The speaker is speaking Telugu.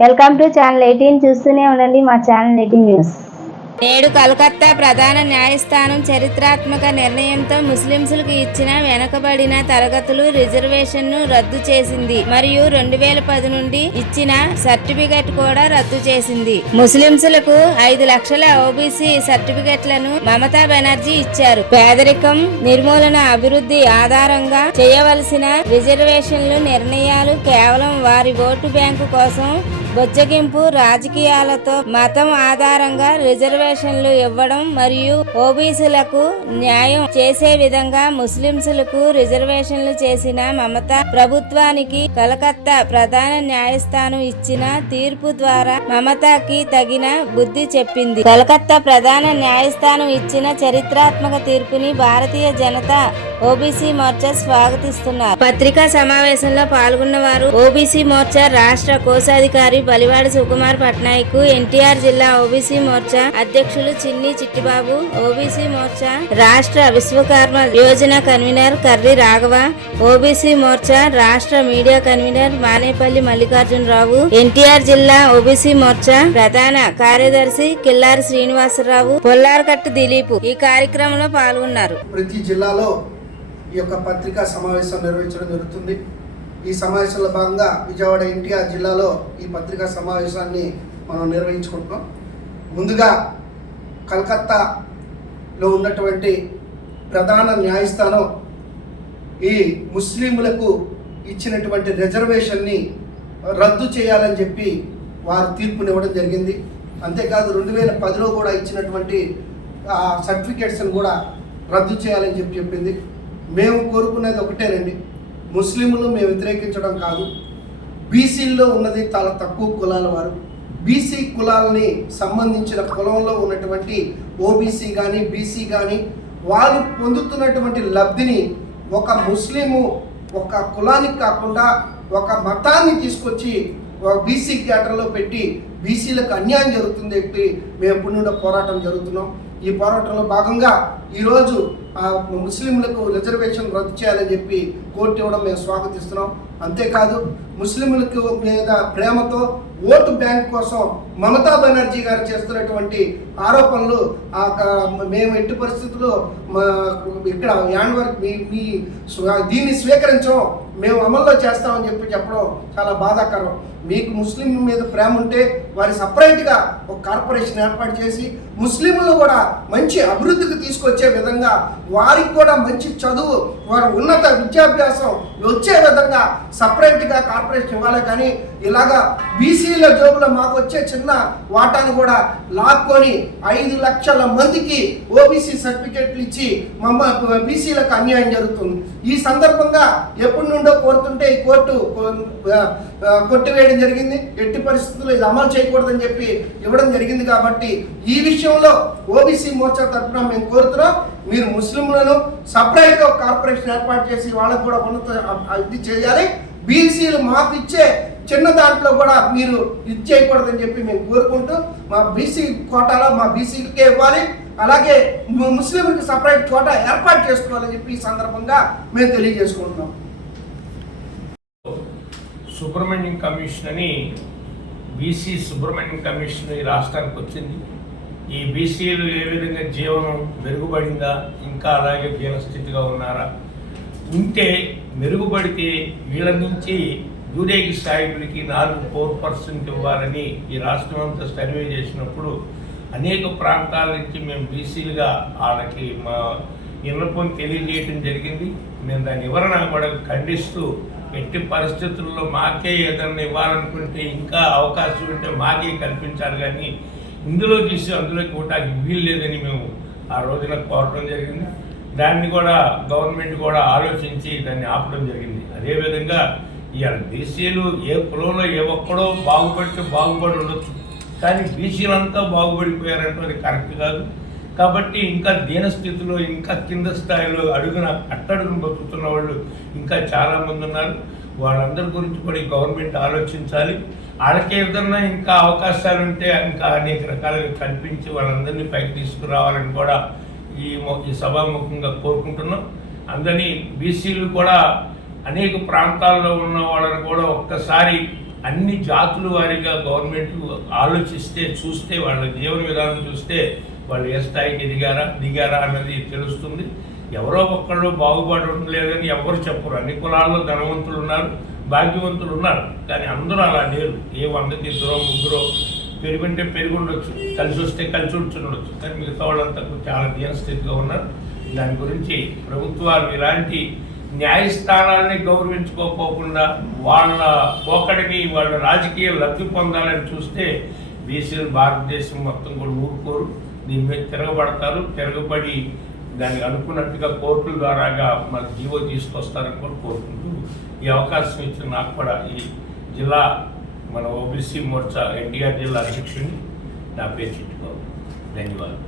Welcome to channel eighteen. చూస్తూనే ఉండండి మా ఛానల్ ఎయిటీన్ న్యూస్. నేడు కలకత్తా ప్రధాన న్యాయస్థానం చరిత్రాత్మక నిర్ణయంతో ముస్లింలకు ఇచ్చిన వెనుకబడిన తరగతులు రిజర్వేషన్ను రద్దు చేసింది. మరియు రెండు వేల పది నుండి ఇచ్చిన సర్టిఫికెట్ కూడా రద్దు చేసింది. ముస్లింలకు ఐదు లక్షల ఓబీసీ సర్టిఫికెట్లను మమతా బెనర్జీ ఇచ్చారు. పేదరికం నిర్మూలన అభివృద్ధి ఆధారంగా చేయవలసిన రిజర్వేషన్లు నిర్ణయాలు కేవలం వారి ఓటు బ్యాంకు కోసం బొజ్జగింపు రాజకీయాలతో మతం ఆధారంగా రిజర్వేషన్లు ఇవ్వడం మరియు ఓబీసీలకు న్యాయం చేసే విధంగా ముస్లింసులకు రిజర్వేషన్లు చేసిన మమత ప్రభుత్వానికి కలకత్తా ప్రధాన న్యాయస్థానం ఇచ్చిన తీర్పు ద్వారా మమతాకి తగిన బుద్ధి చెప్పింది. కలకత్తా ప్రధాన న్యాయస్థానం ఇచ్చిన చరిత్రాత్మక తీర్పుని భారతీయ జనతా ఓబీసీ మోర్చా స్వాగతిస్తున్నారు. పత్రికా సమావేశంలో పాల్గొన్న వారు ఓబీసీ మోర్చా రాష్ట్ర కోశాధికారి బలివాడి సుకుమార్ పట్నాయక్ ఎన్టీఆర్ జిల్లా ఓబీసీ మోర్చా అధ్యక్షులు చిన్ని చిట్టిబాబు ఓబీసీ మోర్చా రాష్ట్ర విశ్వకర్మ యోజన కన్వీనర్ కర్రి రాఘవ ఓబీసీ మోర్చా రాష్ట్ర media convener Manepalli Mallikarjunarao NTR జిల్లా ఓబీసీ మోర్చా ప్రధాన కార్యదర్శి కిల్లారి శ్రీనివాసరావు పొల్లారకట్టు దిలీప్ ఈ కార్యక్రమంలో పాల్గొన్నారు. ప్రతి జిల్లాలో ఈ యొక్క పత్రికా సమావేశం నిర్వహించడం జరుగుతుంది. ఈ సమావేశంలో భాగంగా విజయవాడ ఎన్టీఆర్ జిల్లాలో ఈ పత్రికా సమావేశాన్ని మనం నిర్వహించుకుంటున్నాం. ముందుగా కలకత్తాలో ఉన్నటువంటి ప్రధాన న్యాయస్థానం ఈ ముస్లింలకు ఇచ్చినటువంటి రిజర్వేషన్ని రద్దు చేయాలని చెప్పి వారు తీర్పునివ్వడం జరిగింది. అంతేకాదు రెండు వేల పదిలో కూడా ఇచ్చినటువంటి సర్టిఫికేట్స్ని కూడా రద్దు చేయాలని చెప్పి చెప్పింది. మేము కోరుకునేది ఒకటేనండి. ముస్లింలు మేము వ్యతిరేకించడం కాదు. బీసీల్లో ఉన్నది చాలా తక్కువ కులాల వారు. బీసీ కులాలని సంబంధించిన కులంలో ఉన్నటువంటి ఓబీసీ కానీ బీసీ కానీ వాళ్ళు పొందుతున్నటువంటి లబ్ధిని ఒక ముస్లిము ఒక కులానికి కాకుండా ఒక మతాన్ని తీసుకొచ్చి ఒక బీసీ క్యాటర్లో పెట్టి బీసీలకు అన్యాయం జరుగుతుంది చెప్పి మేము ఎప్పుడు పోరాటం జరుగుతున్నాం. ఈ పోరాటంలో భాగంగా ఈరోజు ముస్లింలకు రిజర్వేషన్ రద్దు చేయాలని చెప్పి కోర్టు ఇవ్వడం మేము స్వాగతిస్తున్నాం. అంతేకాదు ముస్లింలకు మీద ప్రేమతో ఓటు బ్యాంక్ కోసం మమతా బెనర్జీ గారు చేస్తున్నటువంటి ఆరోపణలు ఆ మేము ఎట్టి పరిస్థితుల్లో మా ఇక్కడ యాన్వర్ మీ దీన్ని స్వీకరించం. మేము అమల్లో చేస్తామని చెప్పి చెప్పడం చాలా బాధాకరం. మీకు ముస్లిం మీద ప్రేమ ఉంటే వారి సపరేట్గా ఒక కార్పొరేషన్ ఏర్పాటు చేసి ముస్లింలు కూడా మంచి అభివృద్ధికి తీసుకొచ్చే విధంగా వారికి కూడా మంచి చదువు వారి ఉన్నత విద్యాభ్యాసం వచ్చే విధంగా సపరేట్గా కార్పొరేషన్ ఇవ్వాలి. కానీ ఇలాగా బీసీల జోబులో మాకు వచ్చే చిన్న వాటాను కూడా లాక్కొని ఐదు లక్షల మందికి ఓబీసీ సర్టిఫికెట్లు ఇచ్చి మమ్మ బీసీలకు అన్యాయం జరుగుతుంది. ఈ సందర్భంగా ఎప్పటి నుండో కోరుతుంటే ఈ కోర్టు కొట్టివేయడం జరిగింది. ఎట్టి పరిస్థితుల్లో ఇది అమలు చేయకూడదని చెప్పి ఇవ్వడం జరిగింది కాబట్టి ఈ విషయంలో ఓబీసీ మోర్చా తరఫున మేము కోరుతున్నాం. మీరు ముస్లింలను సపరేట్గా కార్పొరేషన్ ఏర్పాటు చేసి వాళ్ళకు కూడా ఉన్నత అ- ఇది చేయాలి బీసీలు మాకు ఇచ్చే చిన్న దాంట్లో కూడా మీరు ఇది చేయకూడదని చెప్పి మేము కోరుకుంటూ మా బీసీ కోటాలో మా బీసీలకే ఇవ్వాలి. అలాగే ము- ముస్లింలకు సపరేట్ కోట ఏర్పాటు చేసుకోవాలని చెప్పి ఈ సందర్భంగా మేము తెలియజేసుకుంటున్నాం. సుబ్రహ్మణ్యం కమిషన్ అని బీసీ సుబ్రహ్మణ్యం కమిషన్ ఈ రాష్ట్రానికి వచ్చింది. ఈ బీసీలు ఏ విధంగా జీవనం మెరుగుపడిందా ఇంకా అలాగే జీవనస్థితిగా ఉన్నారా? ఉంటే మెరుగుపడితే వీళ్ళ నుంచి దూరేగి స్థాయికి నాలుగు ఫోర్ పర్సెంట్ ఇవ్వాలని ఈ రాష్ట్రం అంతా సర్వే చేసినప్పుడు అనేక ప్రాంతాల నుంచి మేము బీసీలుగా వాళ్ళకి మా విన్నపం తెలియజేయడం జరిగింది. నేను దాని వివరణ కూడా ఖండిస్తూ ఎట్టి పరిస్థితుల్లో మాకే ఏదన్నా ఇవ్వాలనుకుంటే ఇంకా అవకాశం ఉంటే మాకే కల్పించాలి. కానీ ఇందులో తీసి అందులోకి ఇవ్వటానికి వీలు లేదని మేము ఆ రోజున కోరడం జరిగింది. దాన్ని కూడా గవర్నమెంట్ కూడా ఆలోచించి దాన్ని ఆపడం జరిగింది. అదేవిధంగా ఇవాళ బీసీలు ఏ కులంలో ఏ ఒక్కడో బాగుపడితే బాగుపడి ఉండొచ్చు. కానీ బీసీలంతా బాగుపడిపోయారంటే అది కరెక్ట్ కాదు. కాబట్టి ఇంకా దీనస్థితిలో ఇంకా కింద స్థాయిలో అడుగున అట్టడుగును బతుకుతున్న వాళ్ళు ఇంకా చాలామంది ఉన్నారు. వాళ్ళందరి గురించి కూడా గవర్నమెంట్ ఆలోచించాలి. వాళ్ళకి ఏదన్నా ఇంకా అవకాశాలు ఉంటే ఇంకా అనేక రకాలుగా కల్పించి వాళ్ళందరినీ పైకి తీసుకురావాలని కూడా ఈ ఈ సభాముఖంగా కోరుకుంటున్నాం. అందరినీ బీసీలు కూడా అనేక ప్రాంతాల్లో ఉన్న వాళ్ళని కూడా ఒక్కసారి అన్ని జాతుల వారిగా గవర్నమెంట్ ఆలోచిస్తే చూస్తే వాళ్ళ జీవన విధానం చూస్తే వాళ్ళు ఏ స్థాయికి ఎదిగారా దిగారా అన్నది తెలుస్తుంది. ఎవరో ఒక్కళ్ళు బాగుపడడం లేదని ఎవరు చెప్పరు. అన్ని కులాల్లో ధనవంతులు ఉన్నారు భాగ్యవంతులు ఉన్నారు కానీ అందరూ అలా లేరు. ఏ వందకి ఇద్దరో ముగ్గురో పెరుగుంటే పెరుగుండొచ్చు కలిసి వస్తే కలిసి ఉండొచ్చు కానీ మిగతా వాళ్ళంతా చాలా దీనస్థితిగా ఉన్నారు. దాని గురించి ప్రభుత్వాలు ఇలాంటి న్యాయస్థానాన్ని గౌరవించుకోపోకుండా వాళ్ళ పోకడికి వాళ్ళ రాజకీయ లబ్ధి పొందాలని చూస్తే బీసీలు భారతదేశం మొత్తం కూడా ఊరుకోరు. దీని మీద తిరగబడతారు. తిరగబడి దానికి అనుకున్నట్టుగా కోర్టుల ద్వారాగా మన జీవో తీసుకొస్తారని కూడా కోరుకుంటూ ఈ అవకాశం ఇచ్చిన నాకు కూడా ఈ జిల్లా మన ఓబీసీ మోర్చా ఎన్టీఆర్ జిల్లా అధ్యక్షుడిని నా పేరు చుట్టుకోవాలి ధన్యవాదాలు.